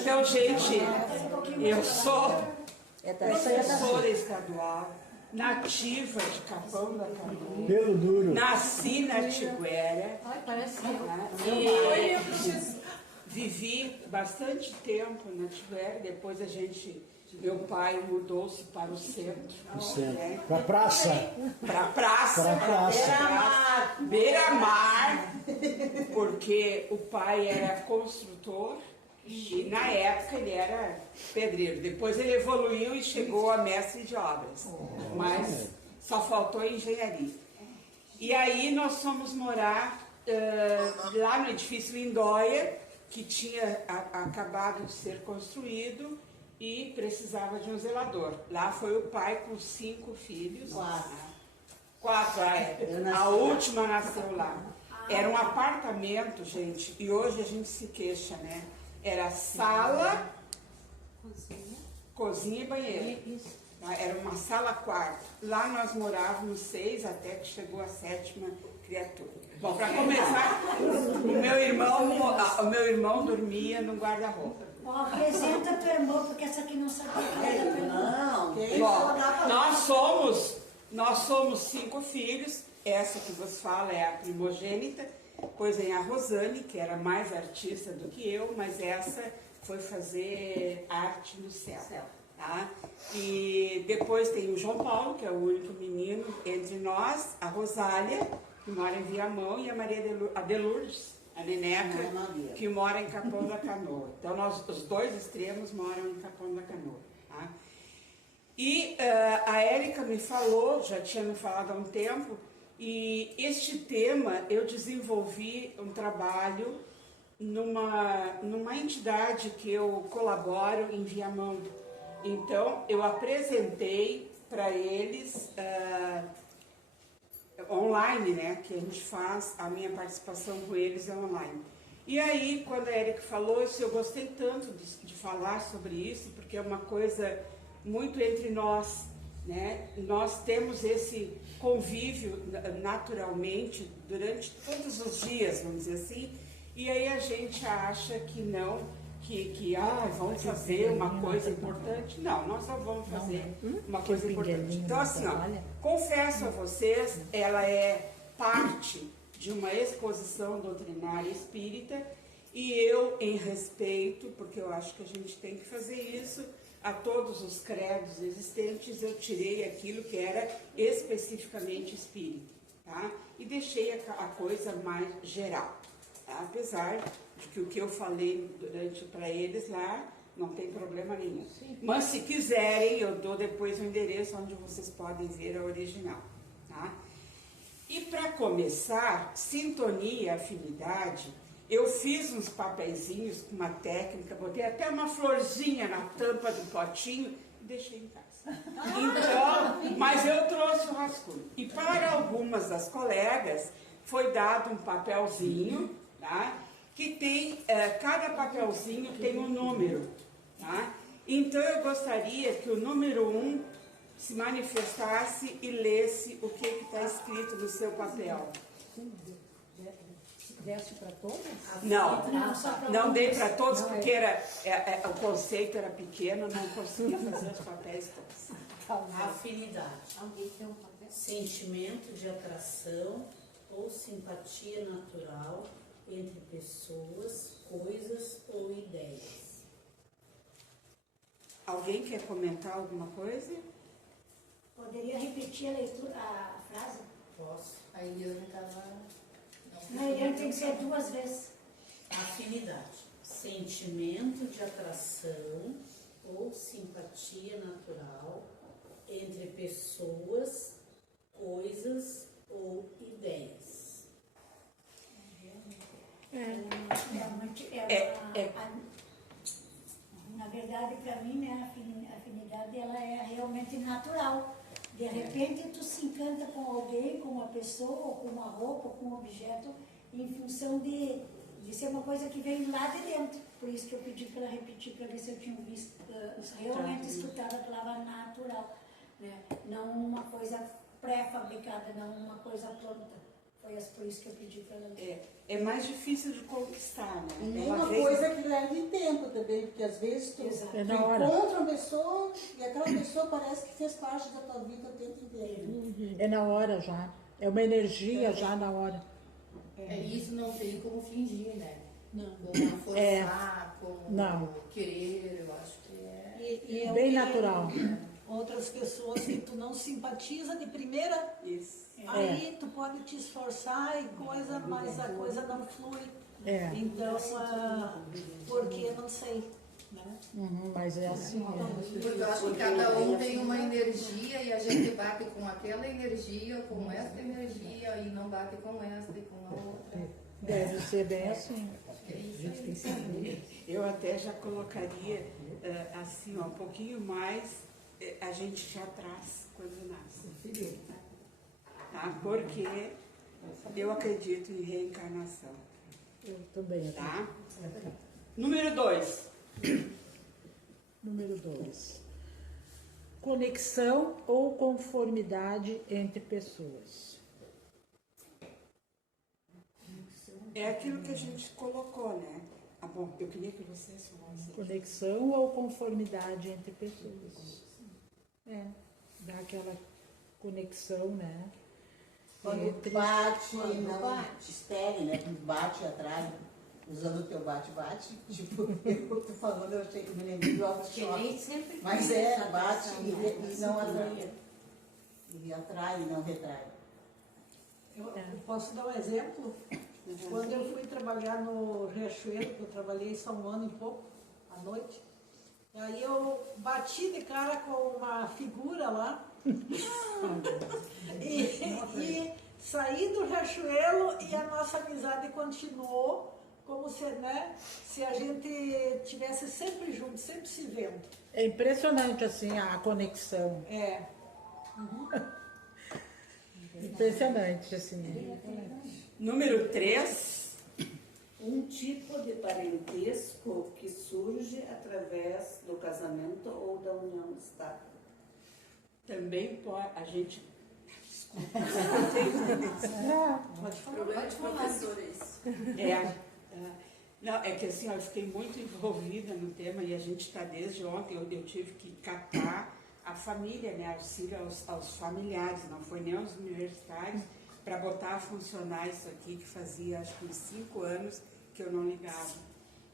Então, gente, eu sou professora estadual, nativa de Capão da Canoa. Pelo duro. Nasci na Tiguera. E vivi bastante tempo na Tiguera. Depois meu pai mudou-se para o centro. Né? Para praça. Para praça. Beira-mar. Porque o pai era construtor. E na época ele era pedreiro. Depois ele evoluiu e chegou a mestre de obras. Mas só faltou engenharia. E aí nós fomos morar lá no edifício Lindóia, que tinha acabado de ser construído e precisava de um zelador. Lá foi o pai com 5 filhos. 4, a última nasceu lá. Era um apartamento, gente, e hoje a gente se queixa, né? Era sala, cozinha e banheiro. Era uma sala-quarto. Lá nós morávamos 6 até que chegou a 7ª criatura. Bom, para começar, o meu irmão dormia no guarda-roupa. Apresenta teu irmão, porque essa aqui não sabe o que era teu irmão. Bom, nós somos 5 filhos. Essa que vos fala é a primogênita. Depois vem a Rosane, que era mais artista do que eu, mas essa foi fazer arte no céu. Tá? E depois tem o João Paulo, que é o único menino entre nós, a Rosália, que mora em Viamão, e a de Lourdes, a Neneca, que mora em Capão da Canoa. Então os 2 extremos moram em Capão da Canoa. Tá? E a Érica me falou, já tinha me falado há um tempo, e este tema eu desenvolvi um trabalho numa entidade que eu colaboro em Viamão. Então eu apresentei para eles online, né, que a gente faz, a minha participação com eles é online. E aí, quando a Érica falou isso, eu gostei tanto de falar sobre isso, porque é uma coisa muito entre nós, né? Nós temos esse convívio naturalmente durante todos os dias, vamos dizer assim, e aí a gente acha que não, vamos fazer uma coisa importante. Não, nós só vamos fazer uma coisa importante. Então assim, confesso a vocês, ela é parte de uma exposição doutrinária espírita, e eu, em respeito, porque eu acho que a gente tem que fazer isso, a todos os credos existentes, eu tirei aquilo que era especificamente espírita, tá? E deixei a coisa mais geral, tá? Apesar de que o que eu falei para eles lá não tem problema nenhum. Sim. Mas se quiserem, eu dou depois o endereço onde vocês podem ver a original, tá? E para começar, sintonia, afinidade, eu fiz uns papeizinhos com uma técnica, botei até uma florzinha na tampa do potinho e deixei em casa. Então, mas eu trouxe o rascunho. E para algumas das colegas foi dado um papelzinho, tá? Que tem, cada papelzinho tem um número, tá? Então eu gostaria que o número 1 se manifestasse e lesse o que está escrito no seu papel. Deste para todas? Não dei para todos, porque o conceito era pequeno, não conseguia fazer os papéis todos. Afinidade. Alguém tem um papel? Sentimento de atração ou simpatia natural entre pessoas, coisas ou ideias. Alguém quer comentar alguma coisa? Poderia repetir a leitura, a frase? Posso. A Eliane estava... Na Eliane tem que ser 2 vezes. Afinidade. Sentimento de atração ou simpatia natural entre pessoas, coisas ou ideias. Na verdade, para mim, né, a afinidade ela é realmente natural. De repente, tu se encanta com alguém, com uma pessoa, com uma roupa, com um objeto, em função de ser uma coisa que vem lá de dentro. Por isso que eu pedi para ela repetir, para ver se eu tinha visto, realmente escutado a palavra natural. Né? Não uma coisa pré-fabricada, não uma coisa pronta. Foi por isso que eu pedi para ela ler. É mais difícil de conquistar, né? Uma coisa que também, porque às vezes tu, Exato. tu É na hora. encontra uma pessoa e aquela pessoa parece que fez parte da tua vida o tempo inteiro. É na hora já. É uma energia já na hora. Isso não tem como fingir, né? Não. Como forçar, como Não. querer, eu acho que é. E Bem natural. Outras pessoas que tu não simpatiza de primeira, Isso. aí tu pode te esforçar e coisa, mas a coisa não flui. É. Então, porque não sei, né? Mas é assim. Porque eu acho que cada um tem uma energia e a gente bate com aquela energia, com esta energia, e não bate com esta e com a outra. Deve ser bem assim. Eu até já colocaria assim, ó, um pouquinho mais, a gente já traz quando nasce. Tá? Porque eu acredito em reencarnação. Eu também. Tá? Número 2. Número 2. Conexão ou conformidade entre pessoas. É aquilo que a gente colocou, né? Ah, bom, eu queria que vocês falassem. Conexão ou conformidade entre pessoas. Dá aquela conexão, né? Quando Entre- bate, não espere, né? Quando bate atrás, usando o teu bate-bate, tipo, eu tô falando, eu achei que me lembrei do Alves Que Choque. nem sempre Mas tem é, essa bate atração, e né? não atrai. E atrai e não retrai. Eu posso dar um exemplo? Quando eu fui trabalhar no Riachuelo, que eu trabalhei só um ano e pouco, à noite, aí eu bati de cara com uma figura lá e saí do Riachuelo e a nossa amizade continuou como se, né, se a gente tivesse sempre junto, sempre se vendo. É impressionante assim a conexão. É. Impressionante assim. Número 3. Um tipo de parentesco que surge através do casamento ou da união estável. Também pode, a gente. Desculpa. Problema de professor é isso. Não, é que assim, ó, eu fiquei muito envolvida no tema e a gente está desde ontem, eu tive que captar a família, né, auxílio aos familiares, não foi nem aos universitários, para botar a funcionar isso aqui, que fazia acho que uns 5 anos que eu não ligava.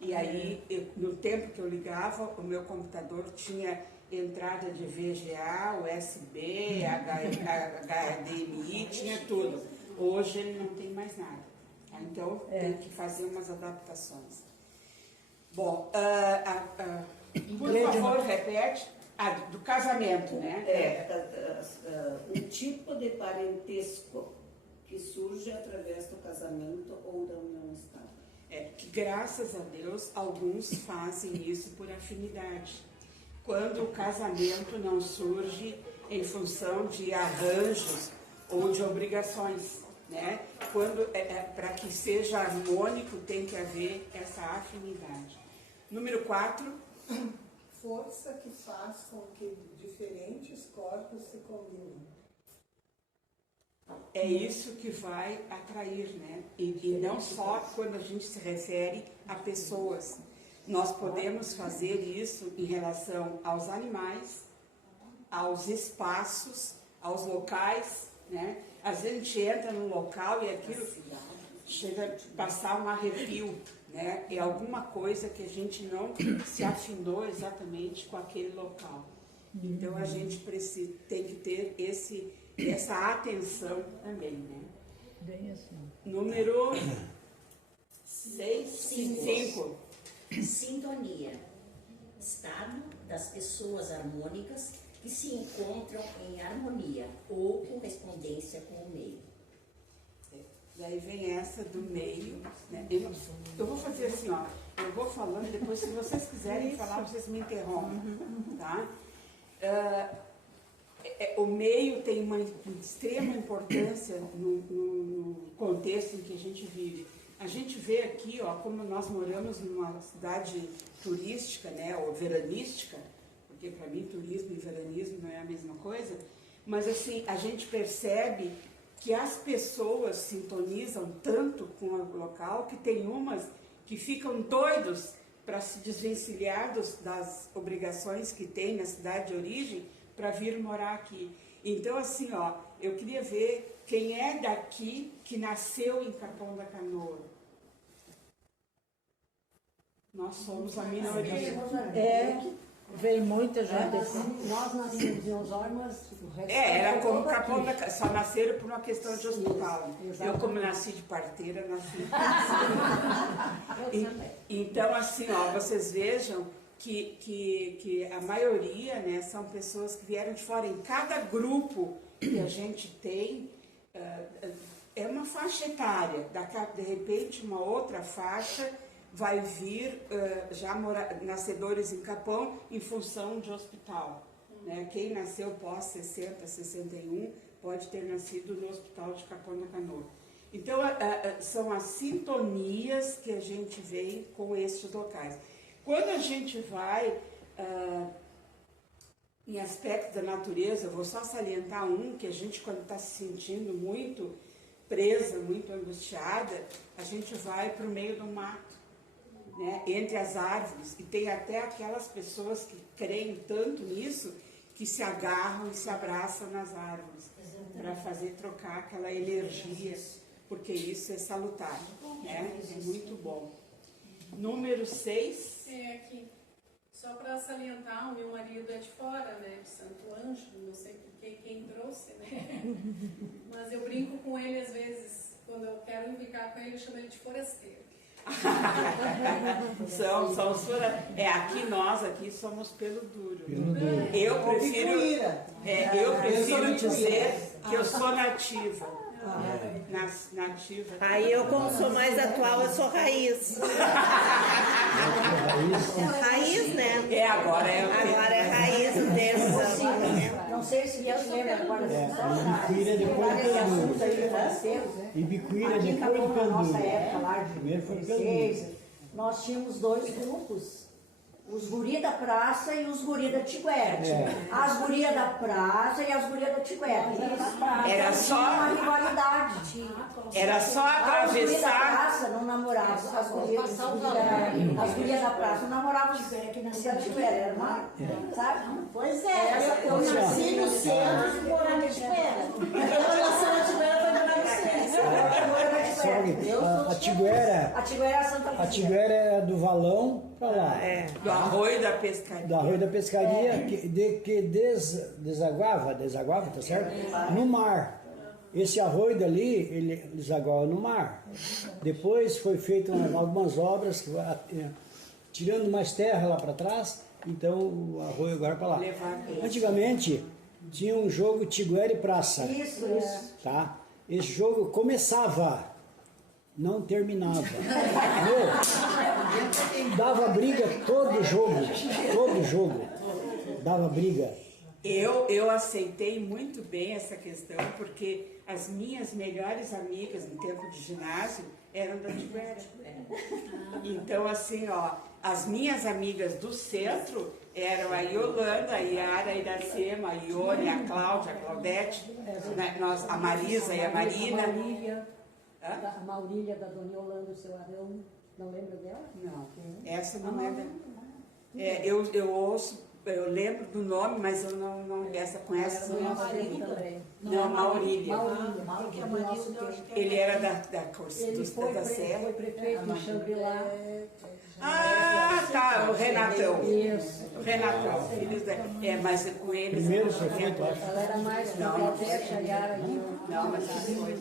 E aí, no tempo que eu ligava, o meu computador tinha entrada de VGA, USB, HDMI, tinha tudo. Hoje ele não tem mais nada. Tá? Então, tem que fazer umas adaptações. Bom, por favor, repete. Do casamento, né? Um tipo de parentesco que surge através do casamento ou da união estável. Que graças a Deus alguns fazem isso por afinidade. Quando o casamento não surge em função de arranjos ou de obrigações, né? Quando para que seja harmônico tem que haver essa afinidade. Número 4. Força que faz com que diferentes corpos se combinem. É isso que vai atrair, né? E não só quando a gente se refere a pessoas. Nós podemos fazer isso em relação aos animais, aos espaços, aos locais, né? Às vezes a gente entra num local e aquilo chega a passar um arrepio, né? É alguma coisa que a gente não se afinou exatamente com aquele local. Então a gente tem que ter essa atenção também, né? Bem assim. Número 5. Sintonia. Estado das pessoas harmônicas que se encontram em harmonia ou correspondência com o meio. Daí vem essa do meio, né? Eu vou fazer assim, ó. Eu vou falando, depois se vocês quiserem falar, vocês me interrompem, tá? O meio tem uma extrema importância no contexto em que a gente vive. A gente vê aqui, ó, como nós moramos numa cidade turística, né, ou veranística, porque para mim turismo e veranismo não é a mesma coisa, mas assim, a gente percebe que as pessoas sintonizam tanto com o local que tem umas que ficam doidos para se desvencilhar das obrigações que tem na cidade de origem para vir morar aqui. Então, assim, ó, eu queria ver quem é daqui que nasceu em Capão da Canoa. Nós somos a minoria. Veio muita gente. Nós nascemos em Osório, mas o resto Era foi como todo Capão aqui. da Só nasceram por uma questão de hospital. Eu, como nasci de parteira, nasci. Então, assim, ó, vocês vejam que a maioria, né, são pessoas que vieram de fora. Em cada grupo que a gente tem, é uma faixa etária. De repente, uma outra faixa vai vir nascedores em Capão em função de hospital. Né? Quem nasceu pós 60, 61, pode ter nascido no hospital de Capão da Canoa. Então, são as sintonias que a gente vê com estes locais. Quando a gente vai em aspectos da natureza, eu vou só salientar um, que a gente, quando está se sentindo muito presa, muito angustiada, a gente vai para o meio do mato, né, entre as árvores, e tem até aquelas pessoas que creem tanto nisso, que se agarram e se abraçam nas árvores, para fazer trocar aquela energia, porque isso é salutar, né? É muito bom. Número 6. É aqui. Só para salientar, o meu marido é de fora, né? De Santo Ângelo, não sei quem trouxe, né? Mas eu brinco com ele às vezes, quando eu quero implicar com ele, eu chamo ele de forasteiro. são os aqui nós somos pelo duro. Eu prefiro dizer que eu sou nativa. Nativa. Aí eu, como sou mais atual, eu sou raiz. Raiz, né? Agora é raiz dessa. Não sei se eu lembro agora. Ibiquira depois do Candu. Ibiquira depois do Candu. Na nossa época lá de Primeiro foi 16, nós tínhamos dois grupos. Os guri da praça e os guri da Tiguete. As gurias da praça e as gurias da Tiguete. Era só uma rivalidade. Era só As gurias da atravessar. praça não namoravam. As gurias da praça não namoravam os que nasciam de Tiguete. Era uma, sabe? Pois é, eu nasci no centro e morar na Tiguera. Eu nasci na Tiguera para morar no centro. A Tiguera é do Valão para lá. Do Arroio da Pescaria. Do Arroio da Pescaria, que desaguava, tá certo? No mar. Esse arroio dali, ele desaguava no mar. Depois foi feito algumas obras, tirando mais terra lá para trás, então o arroio agora para lá. Antigamente, tinha um jogo Tiguera e Praça. Isso. Tá? Esse jogo começava, não terminava. Dava briga todo jogo. Dava briga. Eu aceitei muito bem essa questão, porque as minhas melhores amigas no tempo de ginásio eram da Tiguera. Então, assim, ó, as minhas amigas do centro eram a Yolanda, a Yara, a Iracema, a Ione, a Cláudia, a Claudete, a Marisa e a Marina. A Maurília da Dona Yolanda, o seu Arão, não lembra dela? Não, essa não é da... eu ouço, eu lembro do nome, mas eu não com essa não também. Não, Maurília. Ele era da Serra. Foi prefeito do Xangri-Lá. Tá, o Renatão. Isso. O Renatão, filhos dela. Mas com eles... Primeiro prefeito, acho. Ela era mais com a Claudete, a Yara e o... Não, mas foi.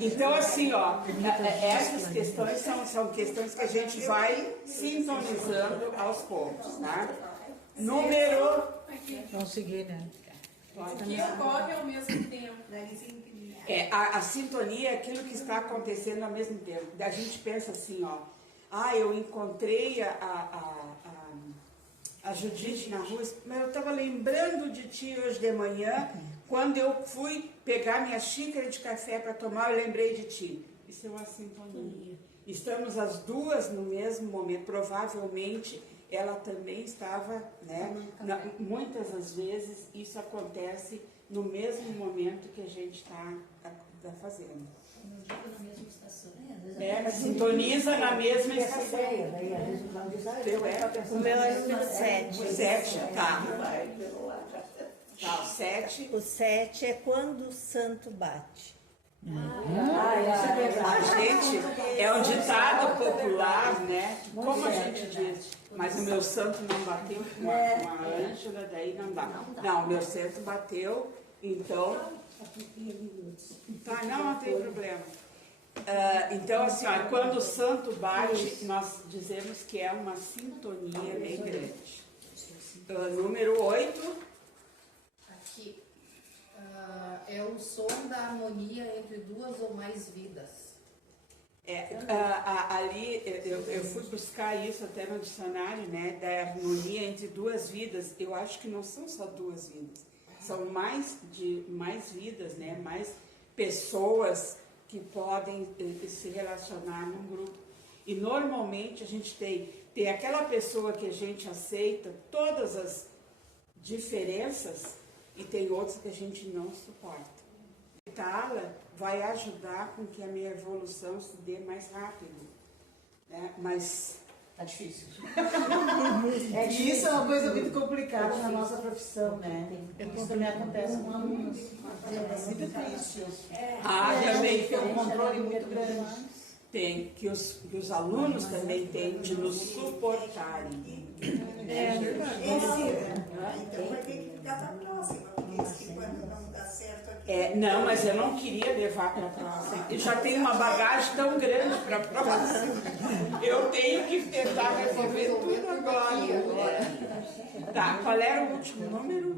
Então, assim, ó, essas questões são questões que a gente vai sintonizando aos poucos, tá? Número... Vamos seguir, né? O que ocorre ao mesmo tempo. A sintonia é aquilo que está acontecendo ao mesmo tempo. A gente pensa assim, ó, eu encontrei a Judite na rua, mas eu estava lembrando de ti hoje de manhã, quando eu fui pegar minha xícara de café para tomar, eu lembrei de ti. Isso é uma sintonia. Estamos as duas no mesmo momento, provavelmente ela também estava, né? Muitas das vezes isso acontece no mesmo momento que a gente está fazendo. Sintoniza na mesma essa estação. ideia, daí às vezes não diz, O meu é o número 7. O 7, tá. Tá, o 7. O 7 é quando o santo bate. Isso é verdade. Gente, é um ditado popular, né? Como a gente diz, mas o meu santo não bateu com a Ângela, daí não dá. Não, o meu santo bateu, então. Tá, não tem problema. Então, assim, ó, quando o santo bate, nós dizemos que é uma sintonia bem grande. Número 8. Aqui. É o som da harmonia entre duas ou mais vidas. Ali eu fui buscar isso até no dicionário, né? Da harmonia entre duas vidas. Eu acho que não são só duas vidas, são mais vidas, né? Mais pessoas que podem se relacionar num grupo. E normalmente a gente tem aquela pessoa que a gente aceita todas as diferenças e tem outras que a gente não suporta. Aceitá-la vai ajudar com que a minha evolução se dê mais rápido, né? Mas tá difícil. Isso é uma coisa muito complicada na nossa profissão, né? Isso também acontece com alunos. É muito triste. Também tem um controle muito grande. Tem, que os alunos também têm de nos suportarem. Então vai ter que ficar para a próxima, porque se quando não dá certo aqui. Não, mas eu não queria levar para a próxima. Eu já tenho uma bagagem tão grande para a próxima. Eu tenho que tentar resolver tudo agora. Tá, qual era o último número?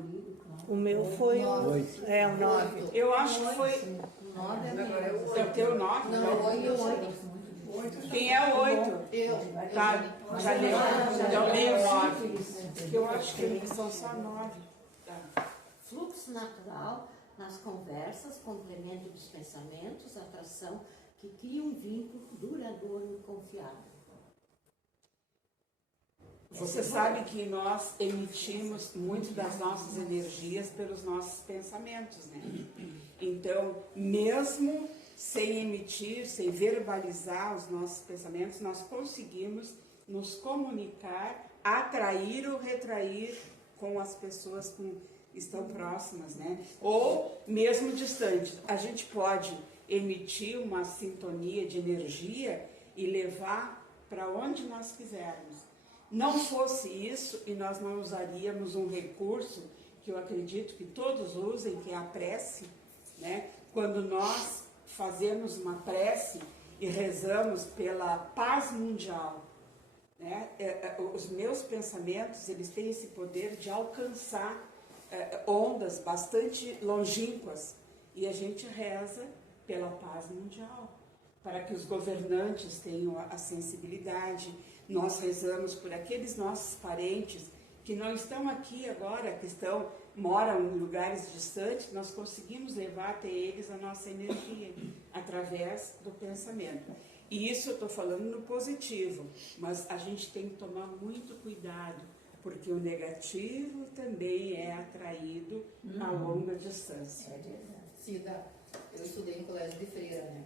O meu foi o 8. É o 9. Eu acho que foi. É o teu 9? Não, 8. Quem é o 8? Eu. Tá, já leu. Então leio o 9. Eu acho que são só 9. Tá. Fluxo natural nas conversas, complemento dos pensamentos, atração que cria um vínculo duradouro e confiável. Você sabe que nós emitimos muito das nossas energias pelos nossos pensamentos, né? Então, mesmo sem emitir, sem verbalizar os nossos pensamentos, nós conseguimos nos comunicar, atrair ou retrair com as pessoas que estão próximas, né? Ou mesmo distantes. A gente pode emitir uma sintonia de energia e levar para onde nós quisermos. Não fosse isso, e nós não usaríamos um recurso que eu acredito que todos usem, que é a prece, né? Quando nós fazemos uma prece e rezamos pela paz mundial, né? Os meus pensamentos, eles têm esse poder de alcançar ondas bastante longínquas, e a gente reza pela paz mundial, para que os governantes tenham a sensibilidade. Nós rezamos por aqueles nossos parentes que não estão aqui agora, que moram em lugares distantes. Nós conseguimos levar até eles a nossa energia através do pensamento. E isso eu estou falando no positivo, mas a gente tem que tomar muito cuidado, porque o negativo também é atraído a longa distância. Cida, eu estudei em colégio de freira, né?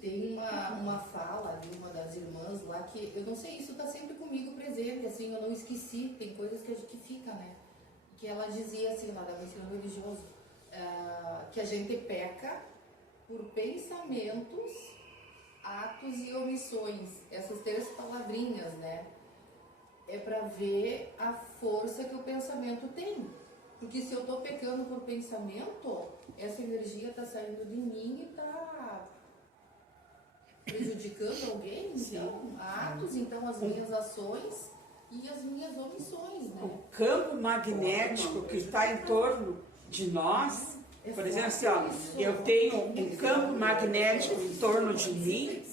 Tem uma fala de uma das irmãs lá que, eu não sei, isso está sempre comigo presente, assim, eu não esqueci, tem coisas que fica, né? Que ela dizia assim, lá da ensino religioso, que a gente peca por pensamentos, atos e omissões. Essas 3 palavrinhas, né? É para ver a força que o pensamento tem. Porque se eu estou pecando por pensamento, essa energia está saindo de mim e está prejudicando alguém, então, atos, então as minhas ações e as minhas omissões, né? O campo magnético que está em torno de nós, por exemplo, assim, ó, eu tenho um campo magnético em torno de mim,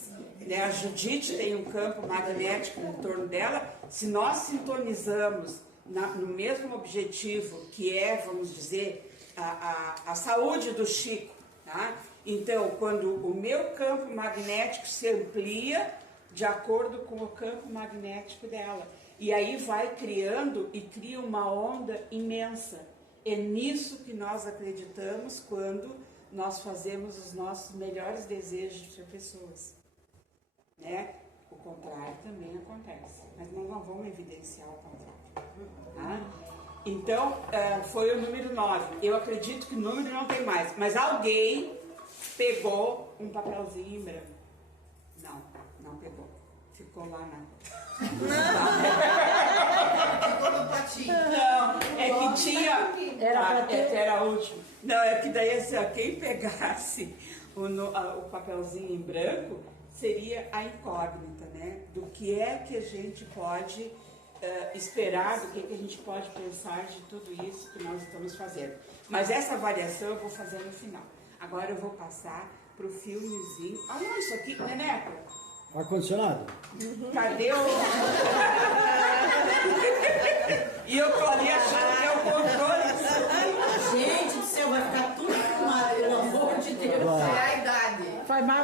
né? A Judite tem um campo magnético em torno dela. Se nós sintonizamos no mesmo objetivo, que é, vamos dizer, a saúde do Chico, tá? Então, quando o meu campo magnético se amplia de acordo com o campo magnético dela, e aí vai criando e cria uma onda imensa. É nisso que nós acreditamos quando nós fazemos os nossos melhores desejos para pessoas, né? O contrário também acontece, mas nós não vamos evidenciar o contrário, tá? Então, foi o número 9. Eu acredito que o número não tem mais, mas alguém pegou um papelzinho em branco. Não pegou. Ficou lá Ficou no potinho. Não, é que tinha... Era o último. Não, é que daí assim, quem pegasse o papelzinho em branco seria a incógnita, né? Do que é que a gente pode esperar, do que a gente pode pensar de tudo isso que nós estamos fazendo. Mas essa avaliação eu vou fazer no final. Agora eu vou passar para o filmezinho. Ah, não, isso aqui, Neneca. Ar-condicionado? Cadê o... E eu tô ali achando que é o controle. Gente do céu, vai ficar tudo filmado, pelo amor de Deus. É a idade. Faz mal.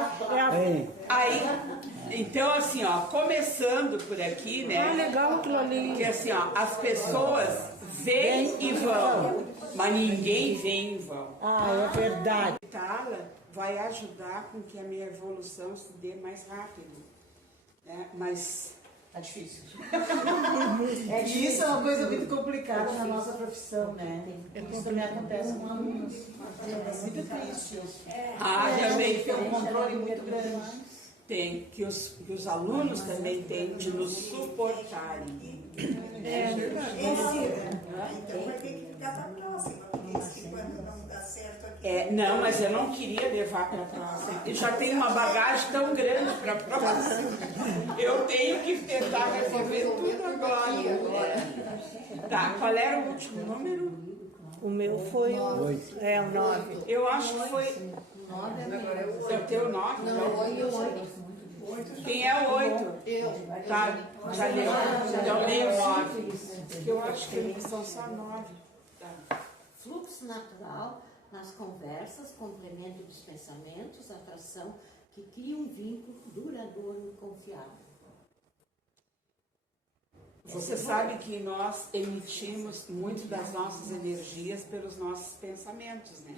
Aí, então assim, ó, começando por aqui, né? Ah, legal aquilo ali. Que assim, ó, as pessoas vêm e vão, mas ninguém vem e vão. Ah, é verdade. Tala vai ajudar com que a minha evolução se dê mais rápido, né? Mas tá difícil. É que isso é uma coisa muito complicada na nossa profissão, né? Isso também acontece com alunos. É muito triste. Também tem um controle muito grande. Tem, que os alunos também têm de nos suportarem. É verdade. Então vai ter que ficar para a próxima, porque se quando não dá certo aqui... Não, mas eu não queria levar para a próxima. Eu já tenho uma bagagem tão grande para a próxima. Eu tenho que tentar resolver tudo agora. Tá, qual era o último número? O meu foi o 8. É, o 9. Eu acho que foi... 9 agora é o 8. É o teu 9? Não, 8. Quem é o 8? Eu. Tá, já leu. Então leio o 9. Eu acho que são só 9. Tá. Fluxo natural nas conversas, complemento dos pensamentos, atração, que cria um vínculo duradouro e confiável. Você sabe que nós emitimos muito das nossas energias pelos nossos pensamentos, né?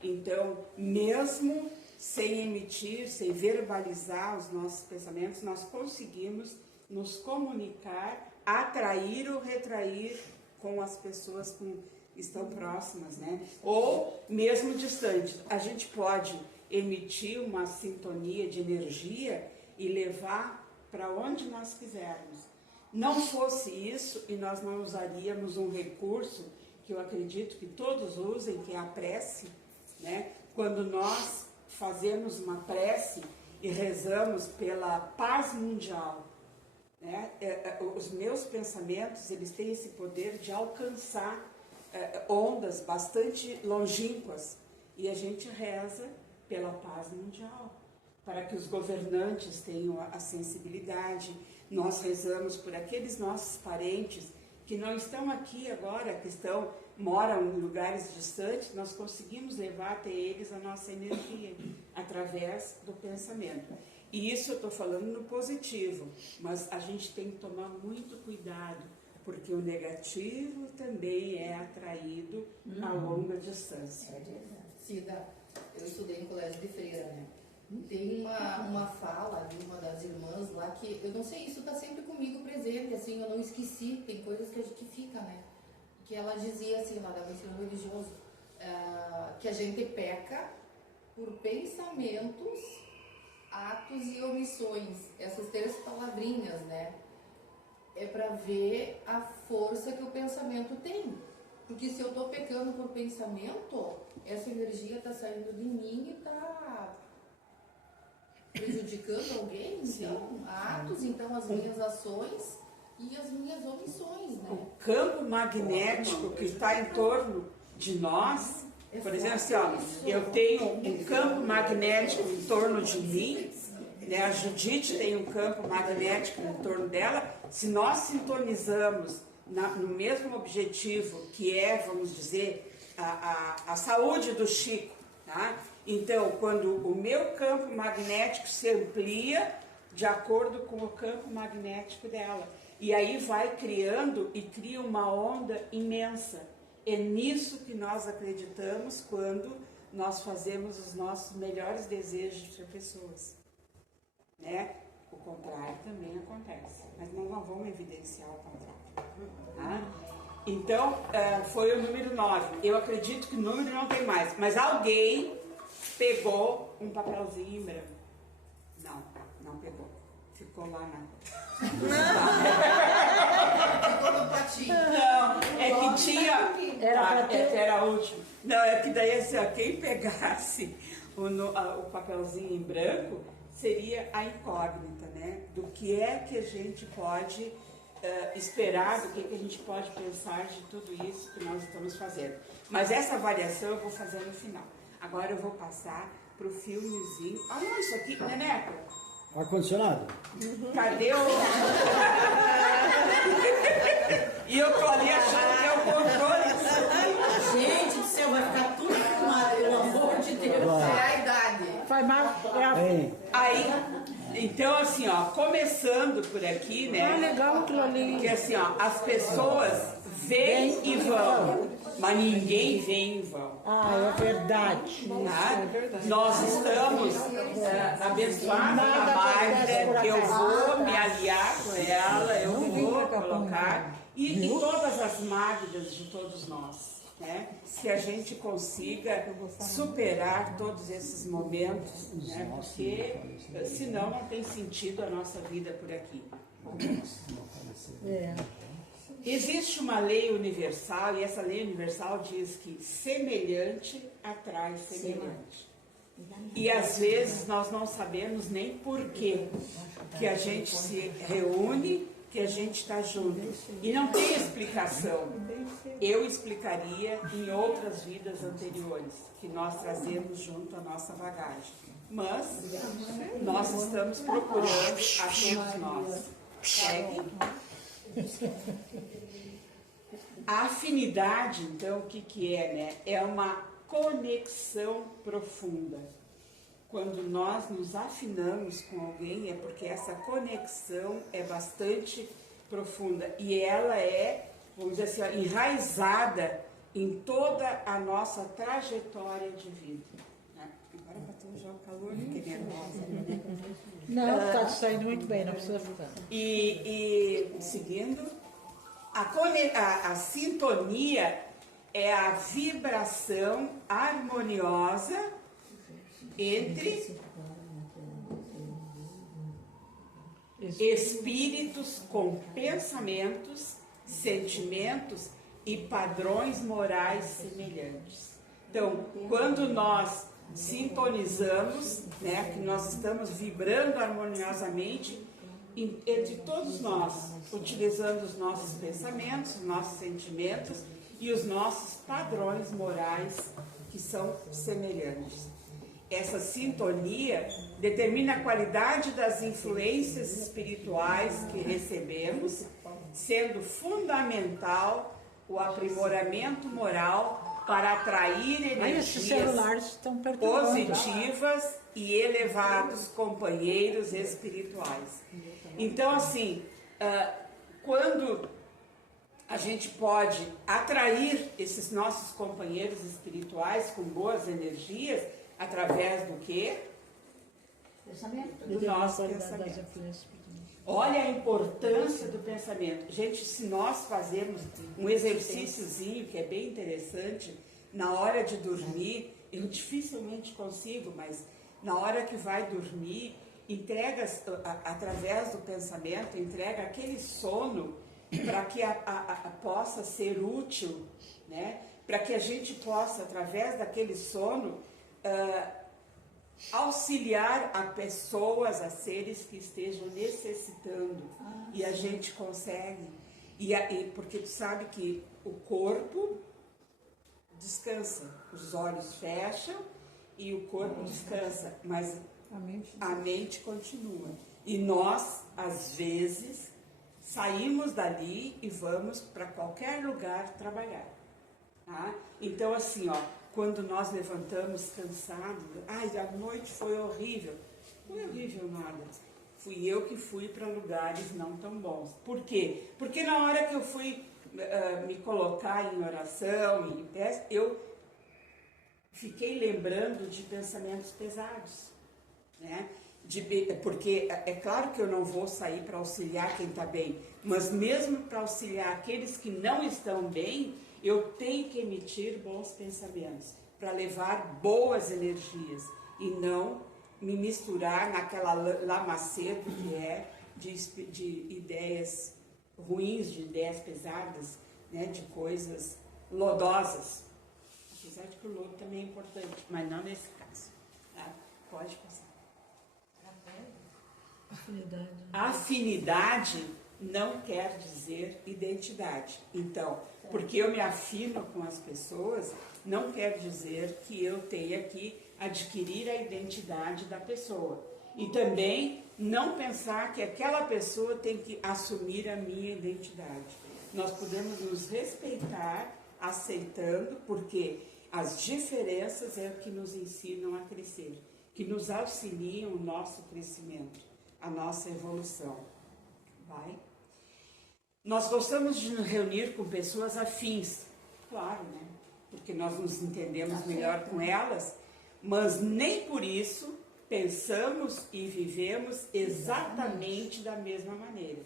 Então, mesmo sem emitir, sem verbalizar os nossos pensamentos, nós conseguimos nos comunicar, atrair ou retrair com as pessoas que estão próximas, né? Ou mesmo distantes. A gente pode emitir uma sintonia de energia e levar para onde nós quisermos. Não fosse isso, e nós não usaríamos um recurso que eu acredito que todos usem, que é a prece, né? Quando nós fazemos uma prece e rezamos pela paz mundial, né? Os meus pensamentos, eles têm esse poder de alcançar ondas bastante longínquas, e a gente reza pela paz mundial, para que os governantes tenham a sensibilidade. Nós rezamos por aqueles nossos parentes que não estão aqui agora, que moram em lugares distantes. Nós conseguimos levar até eles a nossa energia através do pensamento. E isso eu estou falando no positivo, mas a gente tem que tomar muito cuidado, porque o negativo também é atraído a longa distância. Cida, eu estudei em colégio de freira, né? Tem uma fala de uma das irmãs lá que, eu não sei, isso está sempre comigo presente, assim, eu não esqueci, tem coisas que fica, né? Que ela dizia assim, lá do ensino religioso, que a gente peca por pensamentos, atos e omissões, essas 3 palavrinhas, né? É para ver a força que o pensamento tem. Porque se eu estou pecando por pensamento, essa energia está saindo de mim e está prejudicando alguém, então, atos, então as minhas ações e as minhas omissões, né? O campo magnético que está em torno de nós, por exemplo, assim, ó, eu tenho um campo magnético em torno de mim, né? A Judite tem um campo magnético em torno dela. Se nós sintonizamos no mesmo objetivo, que é, vamos dizer, a saúde do Chico, tá? Então, quando o meu campo magnético se amplia de acordo com o campo magnético dela, e aí vai criando e cria uma onda imensa. É nisso que nós acreditamos quando nós fazemos os nossos melhores desejos para pessoas, né? O contrário também acontece, mas não vamos evidenciar o contrário. Tá? Então, foi o número 9. Eu acredito que o número não tem mais, mas alguém pegou um papelzinho em branco. Não pegou. Ficou lá na... Ficou no patinho. Não, é que tinha... Era a última. Não, é que daí assim, ó, quem pegasse o papelzinho em branco seria a incógnita, né? Do que é que a gente pode esperar, do que a gente pode pensar de tudo isso que nós estamos fazendo. Mas essa avaliação eu vou fazer no final. Agora eu vou passar pro filmezinho. Ah, não, isso aqui, Neneca. Ar-condicionado? Cadê o... E eu tô ali achando que é o controle. Gente do céu, vai ficar tudo filmado, pelo amor de Deus. É a idade. Faz mal. Aí, então assim, ó, começando por aqui, né? Ah, legal aquilo ali. Que assim, ó, as pessoas vêm e vão, mas ninguém vem e vão. Ah, é verdade. Tá? Nós estamos abençoados na Magda, que eu vou me aliar com ela, eu vou colocar, e todas as Magdas de todos nós. Né? Que a gente consiga superar todos esses momentos, né? Porque senão não tem sentido a nossa vida por aqui. Existe uma lei universal, e essa lei universal diz que semelhante atrai semelhante. E às vezes nós não sabemos nem por que a gente se reúne, que a gente está junto. E não tem explicação. Eu explicaria em outras vidas anteriores, que nós trazemos junto a nossa bagagem. Mas nós estamos procurando a todos nós. Segue. A afinidade, então, o que é, né? É uma conexão profunda. Quando nós nos afinamos com alguém, é porque essa conexão é bastante profunda. E ela é, vamos dizer assim, ó, enraizada em toda a nossa trajetória de vida. Né? Agora bateu já o calor, fiquei nervosa. Né? Não, está saindo muito bem, não precisa ficar. E seguindo, a sintonia é a vibração harmoniosa entre espíritos com pensamentos, sentimentos e padrões morais semelhantes. Então, quando nós sintonizamos, né, que nós estamos vibrando harmoniosamente entre todos nós, utilizando os nossos pensamentos, os nossos sentimentos e os nossos padrões morais que são semelhantes. Essa sintonia determina a qualidade das influências espirituais que recebemos, sendo fundamental o aprimoramento moral para atrair energias positivas e elevados companheiros espirituais. Então, assim, quando a gente pode atrair esses nossos companheiros espirituais com boas energias, através do quê? Do nosso pensamento. Olha a importância do pensamento. Gente, se nós fazermos um exercíciozinho que é bem interessante, na hora de dormir, eu dificilmente consigo, mas na hora que vai dormir, entrega, através do pensamento, entrega aquele sono para que possa ser útil, né? Para que a gente possa, através daquele sono, auxiliar a pessoas, a seres que estejam necessitando. E a gente consegue. Porque tu sabe que o corpo descansa, os olhos fecham e o corpo descansa, mas a mente continua. E nós, às vezes, saímos dali e vamos para qualquer lugar trabalhar. Tá? Então, assim, ó, quando nós levantamos cansados, a noite foi horrível. Não foi horrível nada. Fui eu que fui para lugares não tão bons. Por quê? Porque na hora que eu fui me colocar em oração, em pés, eu fiquei lembrando de pensamentos pesados, né? Porque é claro que eu não vou sair para auxiliar quem está bem, mas mesmo para auxiliar aqueles que não estão bem, eu tenho que emitir bons pensamentos, para levar boas energias e não me misturar naquela lamacedo que é de ideias ruins, de ideias pesadas, né, de coisas lodosas. Apesar de que o lodo também é importante, mas não nesse caso. Tá? Pode passar. Afinidade. Afinidade não quer dizer identidade. Então, porque eu me afino com as pessoas, não quer dizer que eu tenha que adquirir a identidade da pessoa. E também não pensar que aquela pessoa tem que assumir a minha identidade. Nós podemos nos respeitar, aceitando, porque as diferenças é o que nos ensinam a crescer, que nos auxiliam o nosso crescimento, a nossa evolução. Vai? Nós gostamos de nos reunir com pessoas afins, claro, né? Porque nós nos entendemos melhor com elas, mas nem por isso pensamos e vivemos exatamente da mesma maneira.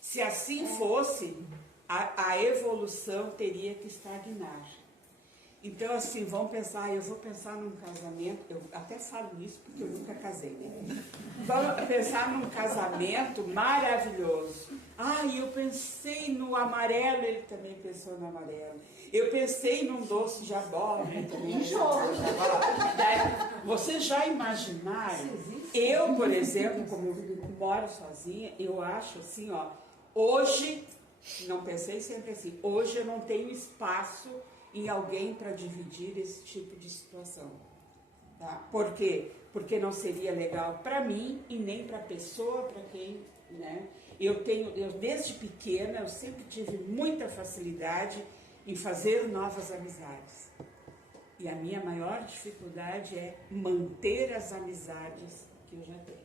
Se assim fosse, a evolução teria que estagnar. Então, assim, vamos pensar, eu vou pensar num casamento, eu até falo isso porque eu nunca casei, né? Vamos pensar num casamento maravilhoso. Eu pensei no amarelo, ele também pensou no amarelo. Eu pensei num doce de abóbora, ele também pensou no doce de abóbora. Vocês já imaginaram? Eu, por exemplo, como eu moro sozinha, eu acho assim, ó, hoje, não pensei sempre assim, hoje eu não tenho espaço em alguém para dividir esse tipo de situação. Tá? Por quê? Porque não seria legal para mim e nem para a pessoa para quem, né? Eu desde pequena, eu sempre tive muita facilidade em fazer novas amizades. E a minha maior dificuldade é manter as amizades que eu já tenho.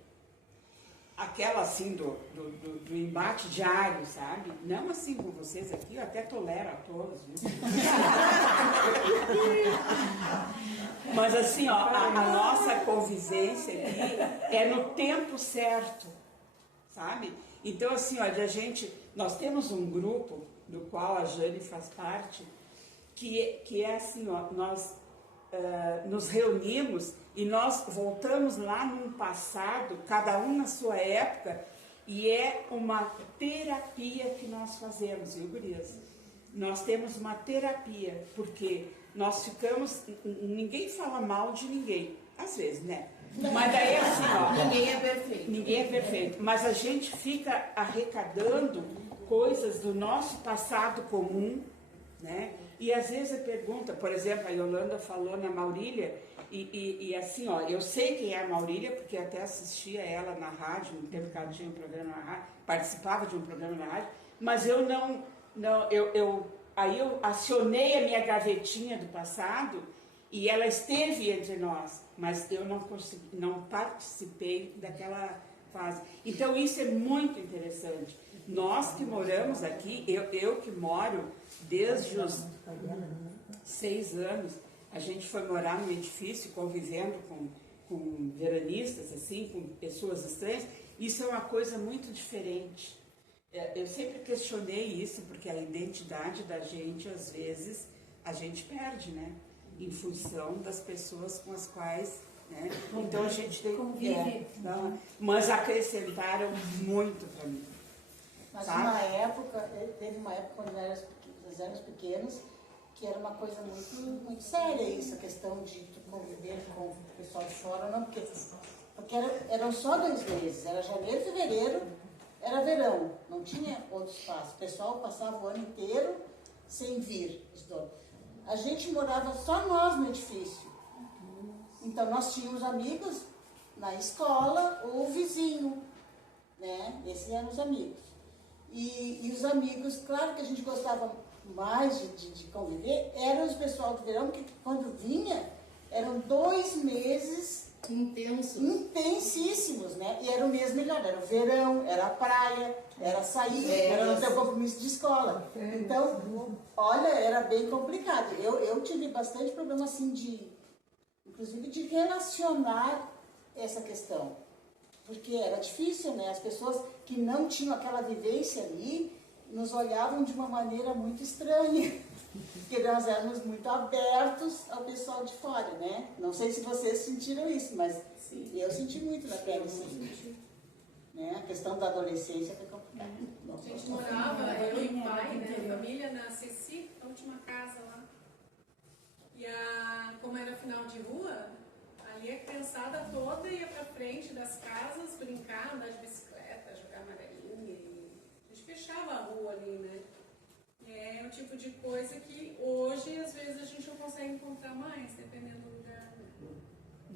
Aquela assim do embate diário, sabe? Não assim com vocês aqui, eu até tolero a todos, viu? Mas assim, ó, a nossa convivência aqui é no tempo certo, sabe? Então assim, ó, nós temos um grupo do qual a Jane faz parte, que é assim, ó, nós nos reunimos e nós voltamos lá num passado, cada um na sua época, e é uma terapia que nós fazemos, viu, gurias? Nós temos uma terapia, porque nós ficamos, ninguém fala mal de ninguém, às vezes, né? Mas daí assim, ó, ninguém é perfeito. Ninguém é perfeito, mas a gente fica arrecadando coisas do nosso passado comum, né? E às vezes a pergunta, por exemplo, a Yolanda falou na Maurília, e assim, ó, eu sei quem é a Maurília, porque até assistia ela na rádio, no tempo que ela tinha um programa na rádio, participava de um programa na rádio, mas eu aí eu acionei a minha gavetinha do passado e ela esteve entre nós, mas eu não participei daquela fase. Então isso é muito interessante. Nós que moramos aqui, eu que moro desde os 6 anos, a gente foi morar num edifício convivendo com veranistas, assim, com pessoas estranhas. Isso é uma coisa muito diferente. Eu sempre questionei isso, porque a identidade da gente, às vezes, a gente perde, né? Em função das pessoas com as quais, né? Então a gente tem que... Mas acrescentaram muito para mim. Mas teve uma época quando nós éramos pequenos, que era uma coisa muito, muito séria isso, a questão de conviver com o pessoal de fora, não, porque eram só 2 meses, era janeiro e fevereiro, era verão, não tinha outro espaço. O pessoal passava o ano inteiro sem vir, os donos. A gente morava só nós no edifício. Então nós tínhamos amigos na escola ou vizinho, né? Esses eram os amigos. E os amigos, claro que a gente gostava mais de conviver, eram os pessoal do verão, porque quando vinha, eram 2 meses intensíssimos, né? E era o mês melhor, era o verão, era a praia, era sair, era não ter compromisso início de escola. Então, olha, era bem complicado. Eu tive bastante problema, assim, inclusive de relacionar essa questão. Porque era difícil, né? As pessoas que não tinham aquela vivência ali, nos olhavam de uma maneira muito estranha. Porque nós éramos muito abertos ao pessoal de fora, né? Não sei se vocês sentiram isso, mas eu senti muito na pele, sim. Né? A questão da adolescência foi complicada. A gente morava, eu e o pai, né, a família na Ceci, a última casa lá. E como era final de rua, ali a criançada toda ia pra frente das casas brincar, andar de bicicleta, jogar amarelinha. E a gente fechava a rua ali, né? E é o tipo de coisa que hoje, às vezes, a gente não consegue encontrar mais, dependendo do lugar. Né?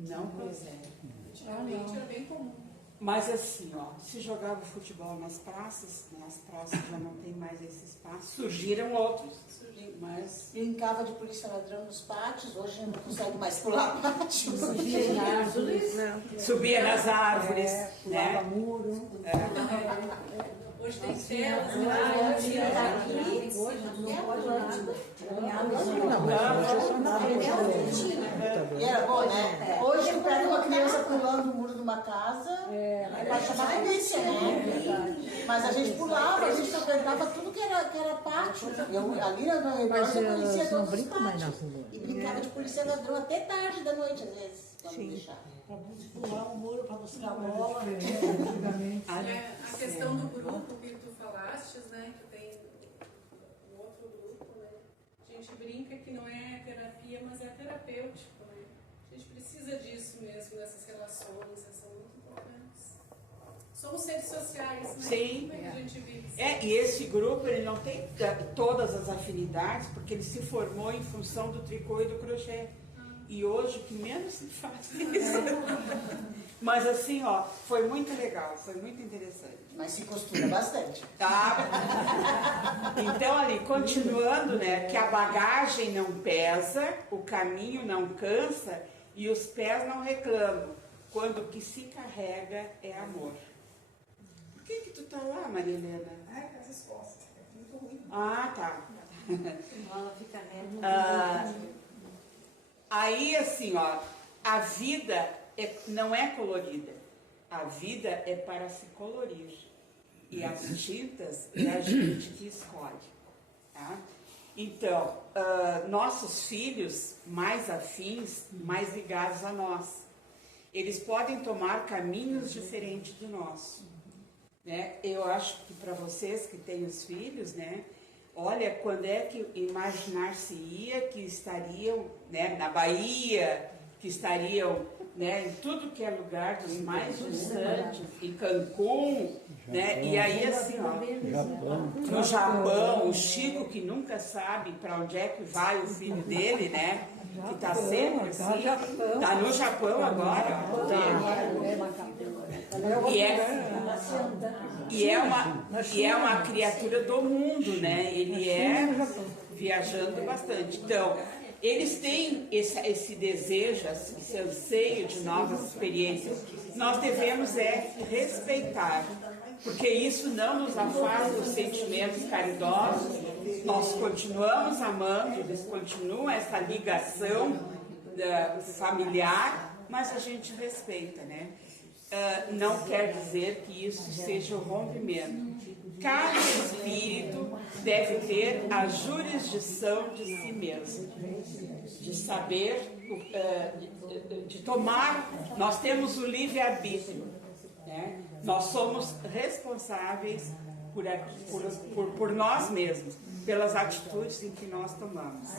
Não consegue. Antigamente era bem comum. Mas assim, ó, se jogava futebol nas praças, né, as praças já não tem mais esse espaço, surgiram outros. Mas... Brincava de polícia ladrão nos pátios, hoje não consegue mais pular pátio. Subia nas árvores, né? Muro. Hoje tem telas, E era bom, né? Hoje eu pego uma criança pulando o muro de uma casa, pode chamar a polícia, né? Mas a gente pulava, a gente frequentava tudo que era pátio. Ali na redor eu conhecia todos os pátios. E brincava de polícia ladrão até tarde da noite, às vezes, quando deixava. Para pular o muro, para buscar a bola. A questão do grupo que tu falastes, né, que tem um outro grupo, né, a gente brinca que não é terapia, mas é terapêutico, né. A gente precisa disso mesmo, dessas relações, são muito importantes. Somos seres sociais, né? Sim. Como é que a gente vive? E esse grupo, ele não tem todas as afinidades, porque ele se formou em função do tricô e do crochê. E hoje o que menos se faz isso. Mas assim, ó, foi muito legal, foi muito interessante. Mas se costura bastante. Tá? Então ali, continuando, né, que a bagagem não pesa, o caminho não cansa e os pés não reclamam, quando o que se carrega é amor. Por que tu tá lá, Maria Helena? Com as costas, é muito ruim. Ah, tá. Ela fica nela. Aí, assim, ó, a vida não é colorida. A vida é para se colorir. E as tintas é a gente que escolhe. Tá? Então, nossos filhos mais afins, mais ligados a nós, eles podem tomar caminhos diferentes do nosso. Né? Eu acho que para vocês que têm os filhos, né? Olha, quando é que imaginar-se-ia que estariam, né, na Bahia, que estariam, né, em tudo que é lugar dos mais distantes, em Cancún, né, e aí assim, ó, no Japão, o Chico que nunca sabe para onde é que vai o filho dele, né, que está sempre assim, está no Japão agora, E é uma criatura do mundo, né? Ele é viajando bastante. Então, eles têm esse desejo, esse anseio de novas experiências. Nós devemos respeitar, porque isso não nos afasta dos sentimentos caridosos. Nós continuamos amando, eles continuam essa ligação familiar, mas a gente respeita, né? Não quer dizer que isso seja o rompimento. Cada espírito deve ter a jurisdição de si mesmo, de saber, de tomar. Nós temos o livre-arbítrio, né? Nós somos responsáveis por nós mesmos, pelas atitudes em que nós tomamos.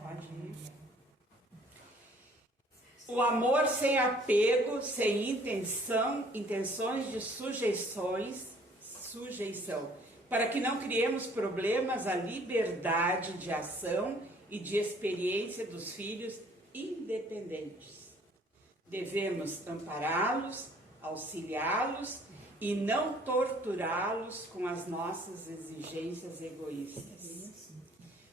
Pode ir. O amor sem apego, sem intenções de sujeição, para que não criemos problemas à liberdade de ação e de experiência dos filhos independentes. Devemos ampará-los, auxiliá-los e não torturá-los com as nossas exigências egoístas.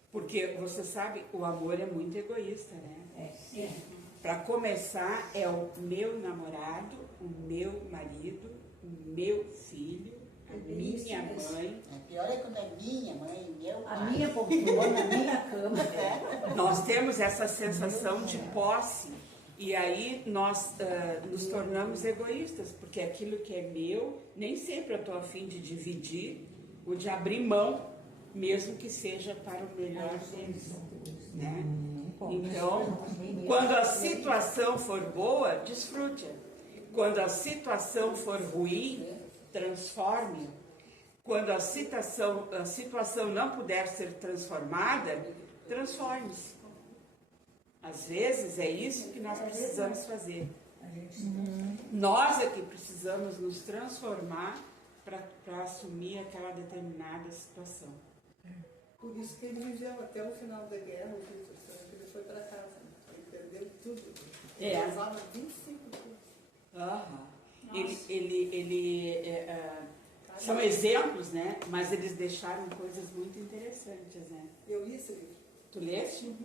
Porque, você sabe, o amor é muito egoísta, né? Para começar, é o meu namorado, o meu marido, o meu filho, minha mãe. Pior é quando é minha mãe, meu pai. A minha poltrona, a minha cama. Nós temos essa sensação de posse e aí nós nos tornamos egoístas, porque aquilo que é meu, nem sempre eu estou a fim de dividir ou de abrir mão, mesmo que seja para o melhor deles. Né? Então, quando a situação for boa, desfrute-a. Quando a situação for ruim, transforme. Quando a situação não puder ser transformada, transforme-se. Às vezes é isso que nós precisamos fazer. Nós é que precisamos nos transformar para assumir aquela determinada situação. Por isso que ele viveu até o final da guerra, ele foi para casa, ele perdeu tudo. Ele usava 25 coisas. São exemplos, né? Mas eles deixaram coisas muito interessantes, né? Eu li esse livro. Tu leste?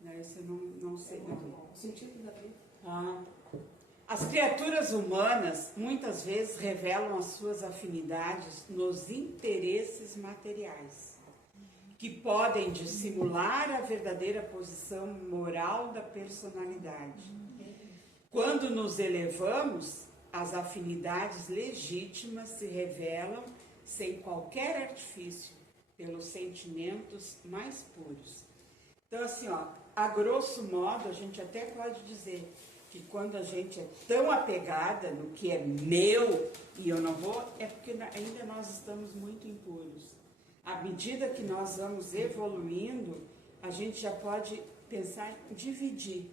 Não, esse eu não sei. O sentido da vida. As criaturas humanas muitas vezes revelam as suas afinidades nos interesses materiais, que podem dissimular a verdadeira posição moral da personalidade. Quando nos elevamos, as afinidades legítimas se revelam sem qualquer artifício, pelos sentimentos mais puros. Então, assim, a grosso modo, a gente até pode dizer que quando a gente é tão apegada no que é meu e eu não vou, é porque ainda nós estamos muito impuros. À medida que nós vamos evoluindo, a gente já pode pensar em dividir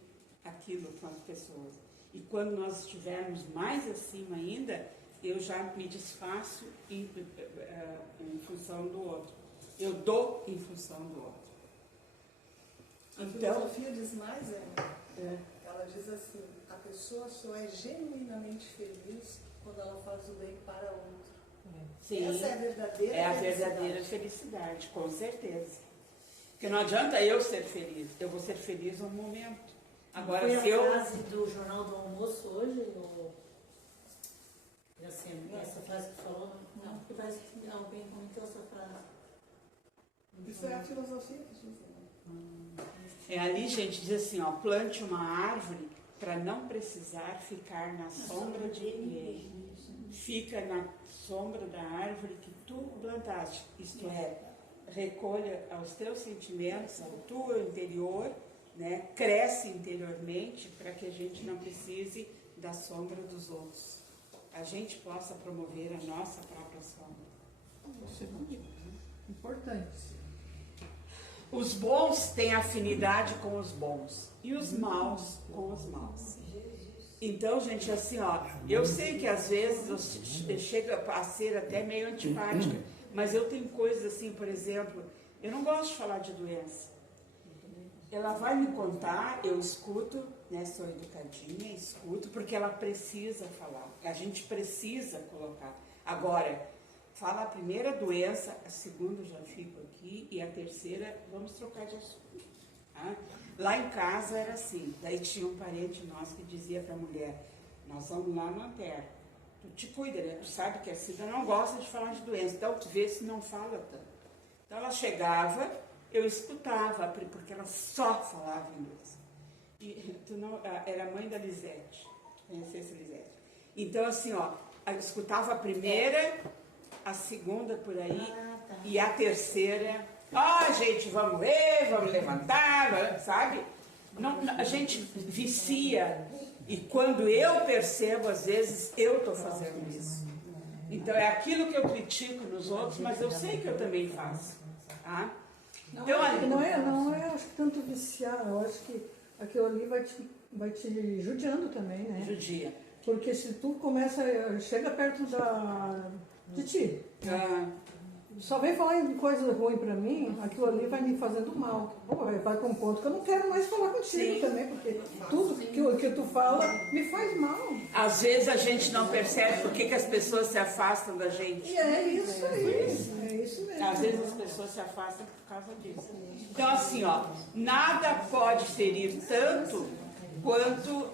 aquilo com as pessoas. E quando nós estivermos mais acima ainda, eu já me desfaço em função do outro. Eu dou em função do outro. A filosofia diz mais, ela diz assim, a pessoa só é genuinamente feliz quando ela faz o bem para outro. Sim, essa é a verdadeira felicidade. Verdadeira felicidade, com certeza. Porque não adianta eu ser feliz, eu vou ser feliz no momento. Agora, foi se eu... a frase do Jornal do Almoço hoje, essa frase que tu falou, não, porque parece que alguém comentou essa frase. Isso é a filosofia que diz, né? Ali, gente, diz assim, plante uma árvore para não precisar ficar na sombra de ninguém. Fica na sombra da árvore que tu plantaste. Isto é, recolha aos teus sentimentos, ao teu interior, né? Cresce interiormente para que a gente não precise da sombra dos outros. A gente possa promover a nossa própria sombra. Isso é bonito, importante. Os bons têm afinidade com os bons e os maus com os maus. Então, gente, assim, eu sei que às vezes eu chego a ser até meio antipática, mas eu tenho coisas assim, por exemplo, eu não gosto de falar de doença. Ela vai me contar, eu escuto, né, sou educadinha, escuto, porque ela precisa falar, a gente precisa colocar. Agora, fala a primeira doença, a segunda já fico aqui e a terceira, vamos trocar de assunto. Tá? Lá em casa era assim, daí tinha um parente nosso que dizia para a mulher, nós vamos lá no Ampere, tu te cuida, né? Tu sabe que a Cida não gosta de falar de doença, então tu vê se não fala tanto. Então ela chegava, eu escutava, porque ela só falava em doença. E era mãe da Lisete, conhecesse a Lisete. Então assim, eu escutava a primeira, a segunda por aí, e a terceira, gente, vamos ler, vamos levantar, sabe? Não, a gente vicia, e quando eu percebo, às vezes, eu estou fazendo isso. Então é aquilo que eu critico nos outros, mas eu sei que eu também faço. Tá? Não é acho que tanto viciar, eu acho que aquilo ali vai te judiando também, né? Judia. Porque se tu chega perto de ti, só vem falar de coisa ruim pra mim, aquilo ali vai me fazendo mal. Vai para um ponto que eu não quero mais falar contigo também, porque tudo que tu fala me faz mal. Às vezes a gente não percebe por que as pessoas se afastam da gente. E é isso mesmo. Às vezes as pessoas se afastam por causa disso. Então assim, nada pode ferir tanto quanto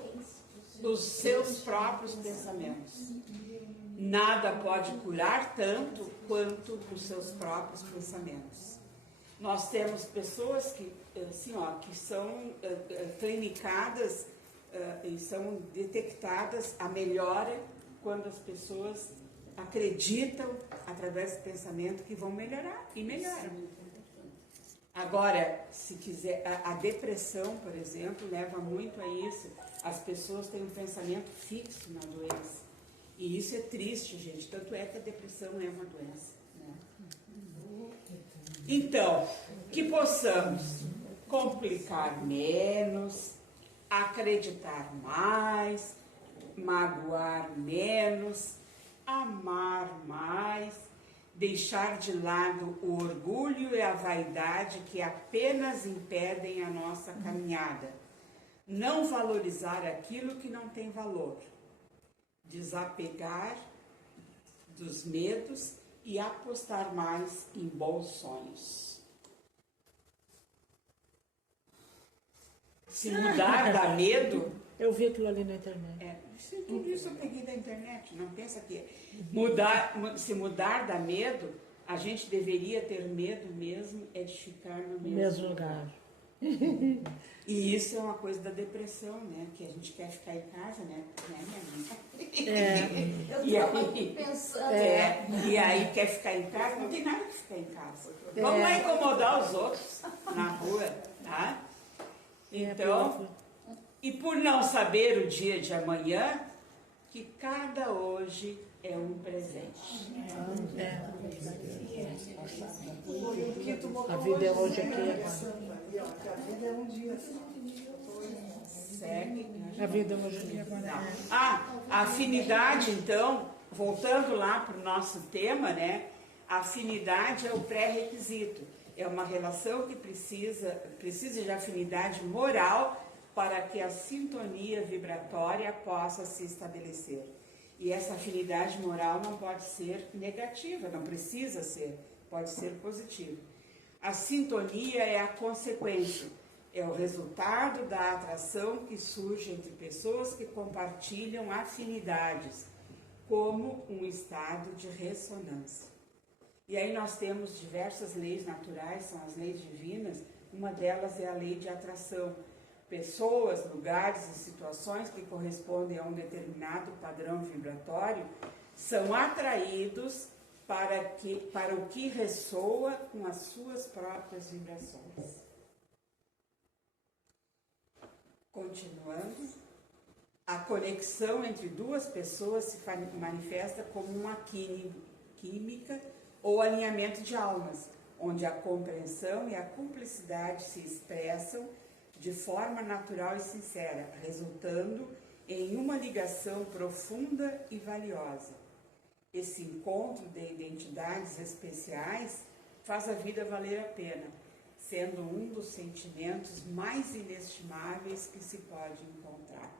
os seus próprios pensamentos. Nada pode curar tanto quanto os seus próprios pensamentos. Nós temos pessoas que, assim, que são clinicadas e são detectadas a melhora quando as pessoas acreditam, através do pensamento, que vão melhorar, e melhoram. Agora, se quiser, a depressão, por exemplo, leva muito a isso. As pessoas têm um pensamento fixo na doença. E isso é triste, gente. Tanto é que a depressão é uma doença, né? Então, que possamos complicar menos, acreditar mais, magoar menos, amar mais, deixar de lado o orgulho e a vaidade que apenas impedem a nossa caminhada. Não valorizar aquilo que não tem valor. Desapegar dos medos e apostar mais em bons sonhos. Se mudar dá medo... Eu vi aquilo ali na internet. Tudo isso eu peguei da internet, não pensa que se mudar dá medo, a gente deveria ter medo mesmo é de ficar no mesmo lugar. E isso é uma coisa da depressão, né? Que a gente quer ficar em casa, né? Minha amiga? Pensando. E aí quer ficar em casa, não tem nada que ficar em casa. Vamos lá incomodar os outros na rua, tá? Então, e por não saber o dia de amanhã, que cada hoje é um presente. A vida é hoje aqui. A vida é um dia só. Segue. A vida é hoje aqui agora. A afinidade, então, voltando lá para o nosso tema, né? A afinidade é o pré-requisito. É uma relação que precisa de afinidade moral para que a sintonia vibratória possa se estabelecer. E essa afinidade moral não pode ser negativa, não precisa ser, pode ser positiva. A sintonia é a consequência, é o resultado da atração que surge entre pessoas que compartilham afinidades, como um estado de ressonância. E aí nós temos diversas leis naturais, são as leis divinas, uma delas é a lei de atração. Pessoas, lugares e situações que correspondem a um determinado padrão vibratório são atraídos para o que ressoa com as suas próprias vibrações. Continuando, a conexão entre duas pessoas se manifesta como uma química ou alinhamento de almas, onde a compreensão e a cumplicidade se expressam de forma natural e sincera, resultando em uma ligação profunda e valiosa. Esse encontro de identidades especiais faz a vida valer a pena, sendo um dos sentimentos mais inestimáveis que se pode encontrar.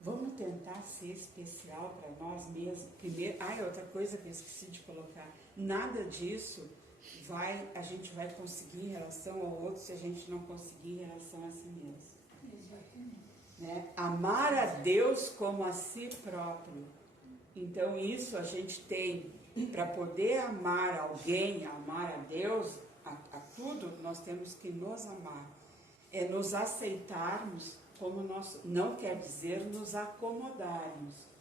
Vamos tentar ser especial para nós mesmos. Primeiro, outra coisa que eu esqueci de colocar, nada disso a gente vai conseguir em relação ao outro se a gente não conseguir em relação a si mesmo. Exatamente. Né? Amar a Deus como a si próprio. Então isso a gente tem, para poder amar alguém, amar a Deus, a tudo, nós temos que nos amar. É nos aceitarmos como nós, não quer dizer nos acomodarmos.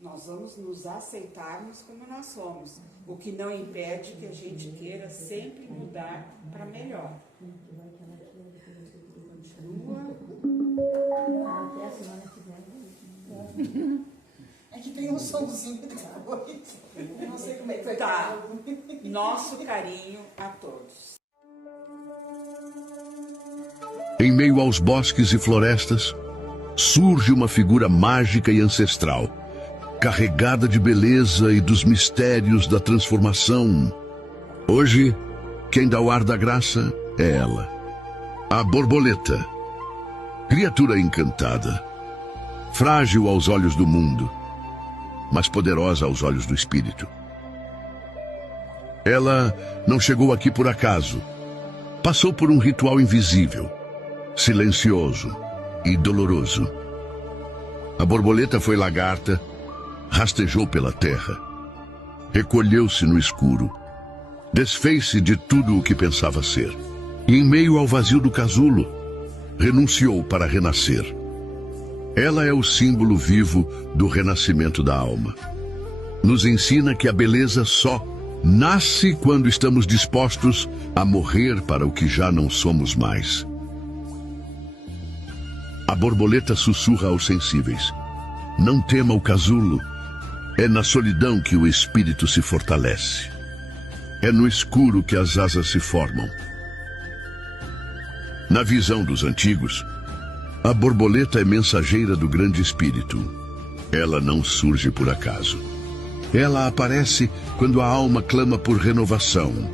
Nós vamos nos aceitarmos como nós somos, o que não impede que a gente queira sempre mudar para melhor. É que tem um somzinho depois. Não sei como é que vai Tá. Nosso carinho a todos. Em meio aos bosques e florestas, surge uma figura mágica e ancestral, carregada de beleza e dos mistérios da transformação. Hoje, quem dá o ar da graça é ela, a borboleta, criatura encantada, frágil aos olhos do mundo, mas poderosa aos olhos do espírito. Ela não chegou aqui por acaso, passou por um ritual invisível, silencioso e doloroso. A borboleta foi lagarta, rastejou pela terra, recolheu-se no escuro, desfez-se de tudo o que pensava ser, e em meio ao vazio do casulo, renunciou para renascer. Ela é o símbolo vivo do renascimento da alma. Nos ensina que a beleza só nasce quando estamos dispostos a morrer para o que já não somos mais. A borboleta sussurra aos sensíveis: não tema o casulo. É na solidão que o espírito se fortalece. É no escuro que as asas se formam. Na visão dos antigos, a borboleta é mensageira do grande espírito. Ela não surge por acaso. Ela aparece quando a alma clama por renovação,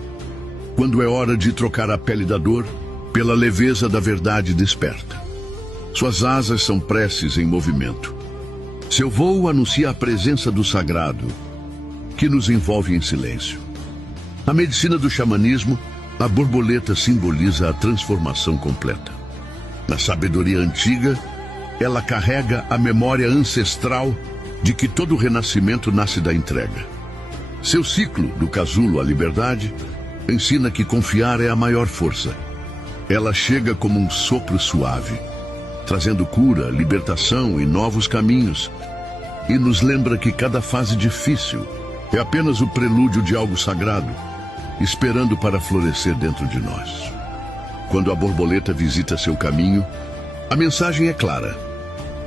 quando é hora de trocar a pele da dor pela leveza da verdade desperta. Suas asas são preces em movimento. Seu voo anuncia a presença do sagrado, que nos envolve em silêncio. Na medicina do xamanismo, a borboleta simboliza a transformação completa. Na sabedoria antiga, ela carrega a memória ancestral de que todo renascimento nasce da entrega. Seu ciclo, do casulo à liberdade, ensina que confiar é a maior força. Ela chega como um sopro suave, trazendo cura, libertação e novos caminhos, e nos lembra que cada fase difícil é apenas o prelúdio de algo sagrado, esperando para florescer dentro de nós. Quando a borboleta visita seu caminho, a mensagem é clara.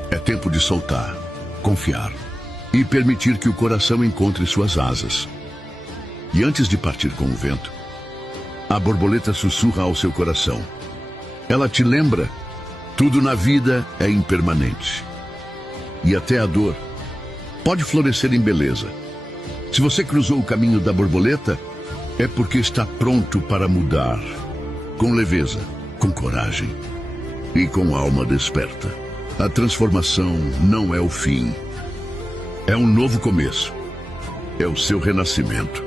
É tempo de soltar, confiar e permitir que o coração encontre suas asas. E antes de partir com o vento, a borboleta sussurra ao seu coração. Ela te lembra: tudo na vida é impermanente. E até a dor pode florescer em beleza. Se você cruzou o caminho da borboleta, é porque está pronto para mudar. Com leveza, com coragem e com alma desperta. A transformação não é o fim. É um novo começo. É o seu renascimento.